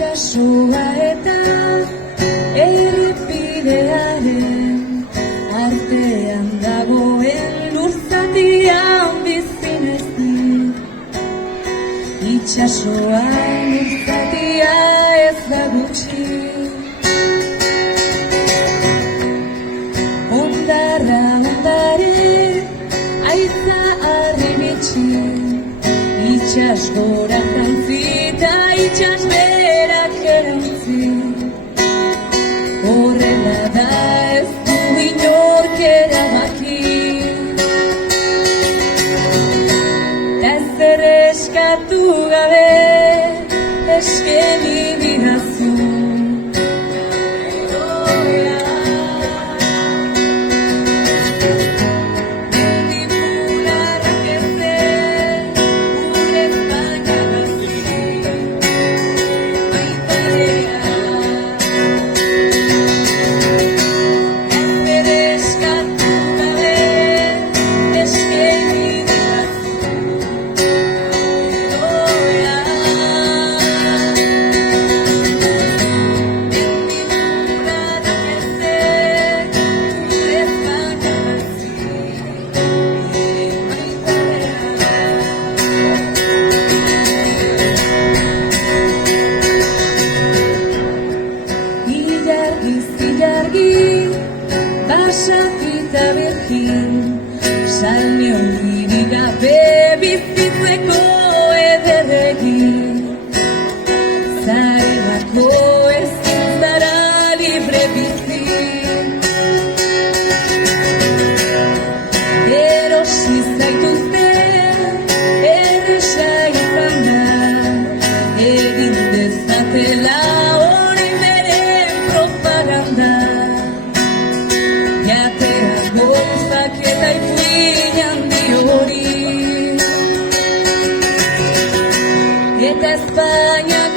itxasoa eta errepidearen artean dagoen lurzatian bizinezin. Itxasoa lurzatia ez da gutxi, ondarra ondare aitza arrebitxi, itxas gora jantzita itxas berak erantzi. Horrela da ez du inork erabaki, ezer eskatu gabe eskeni bidazu. Ilargi, basatita berkin, salne hori gabe bizitzeko ederregin. Zare bako ezin zara libre bizi, erosi zaituzte erresa izan da, egin dezatela jatea gozak eta ipuin handi hori, eta Espainiak